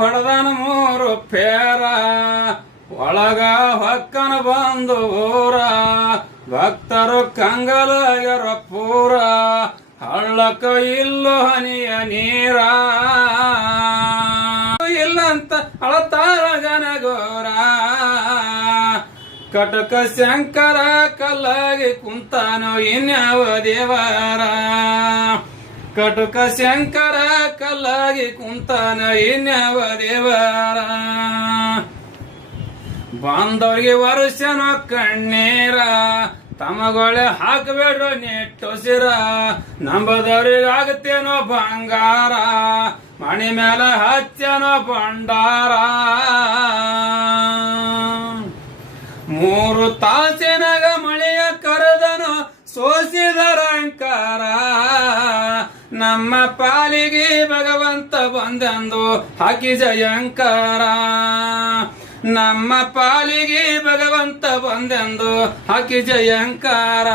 ಹೊಡೆದನ 3 ಫೇರ ಒಳಗ ಹೊಕ್ಕನ ಬಂದು ಊರ ಭಕ್ತರು ಕಂಗಲಾಗ್ಯಾರ ಪೂರ ಹಳ್ಳಕ್ಕ ಇಲ್ಲೋ ಹನಿಯ ನೀರ ಇಲ್ಲಂತ ಅಳತಾರ ಜನಗೋರ ಕಟಕ ಶಂಕರ ಕಲ್ಲಾಗಿ ಕುಂತಾನೋ ಇನ್ಯಾವ ದೇವರ ಕಟಕ ಶಂಕರ ಕಲ್ಲಾಗಿ ಕುಂತಾನ ಇನ್ಯಾವ ದೇವರ ಬಂದವ್ರಿಗೆ ವರ್ಷನೋ ಕಣ್ಣೀರ ತಮಗೊಳೆ ಹಾಕಬೇಡ್ರು ನೆಟ್ಟುಸಿರ ನಂಬದವ್ರಿಗೆ ಆಗತ್ತೇನೋ ಬಂಗಾರ ಮಣಿ ಮೇಲೆ ಹಚ್ಚನೋ ಭಂಡಾರ 3 ತಾಸಿನಾಗ ಮಳೆಯ ಕರೆದನು ಸೋಸಿದರ ಅಂಕಾರ ನಮ್ಮ ಪಾಲಿಗೆ ಭಗವಂತ ಬಂದೆಂದು ಹಾಕಿ ಜಯಂಕಾರ ನಮ್ಮ ಪಾಲಿಗೆ ಭಗವಂತ ಬಂದೆಂದು ಹಾಕಿ ಜಯಂಕಾರ